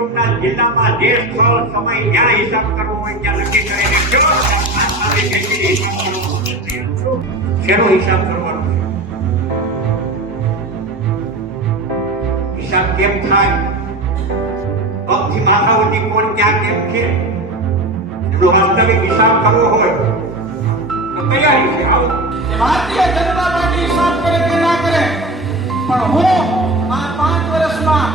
સોમનાથ જિલ્લામાં જે સ્થળ સમય જ્યાં હિસાબ કરવો હોય ત્યાં નક્કી કરીને કયો શેનો હિસાબ કરવાનો છે? હિસાબ કેમ થાય? પગથી માથા સુધી કોણ ક્યાં કેમ છે એનો વાસ્તવિક હિસાબ કરવો હોય તો તૈયારી છે. આવો ભારતીય જનતા પાર્ટી હિસાબ કરે કે ના કરે, પણ હું આ 5 વર્ષમાં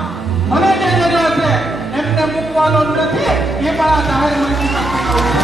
મને જે નજર છે એમને મૂકવાનો નથી. એ પણ આ જાહેર મંચથી કહું છું.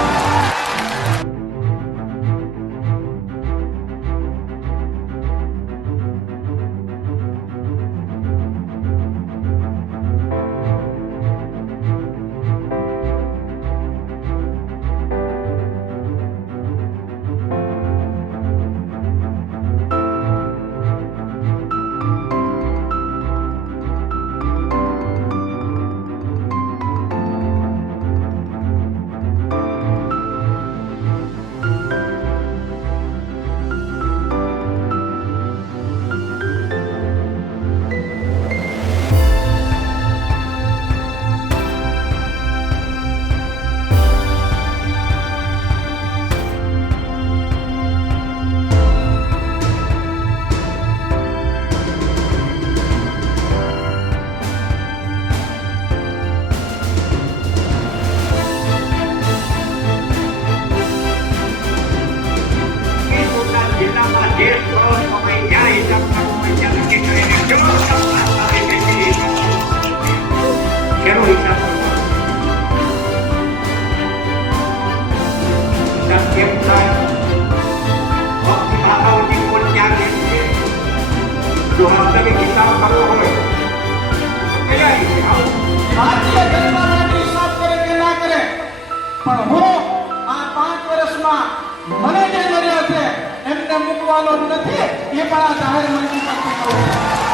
જે સ્થળ સમય જ્યાં હિસાબ કરવો હોય ત્યાં નક્કી કરીને કયો શેનો હિસાબ કરવાનો? હિસાબ કેમ થાય? પગથી માથા સુધી કોણ ક્યાં કેમ છે જો વાસ્તવિક હિસાબ કરવો હોય તો તૈયારી છે. આવો ભારતીય જનતા પાર્ટી હિસાબ કરે કે ના કરે, પણ હું આ 5 વર્ષમાં મને જે નજર છે એમને મૂકવાનો નથી. એ પણ આ જાહેર મંચથી કહું છું.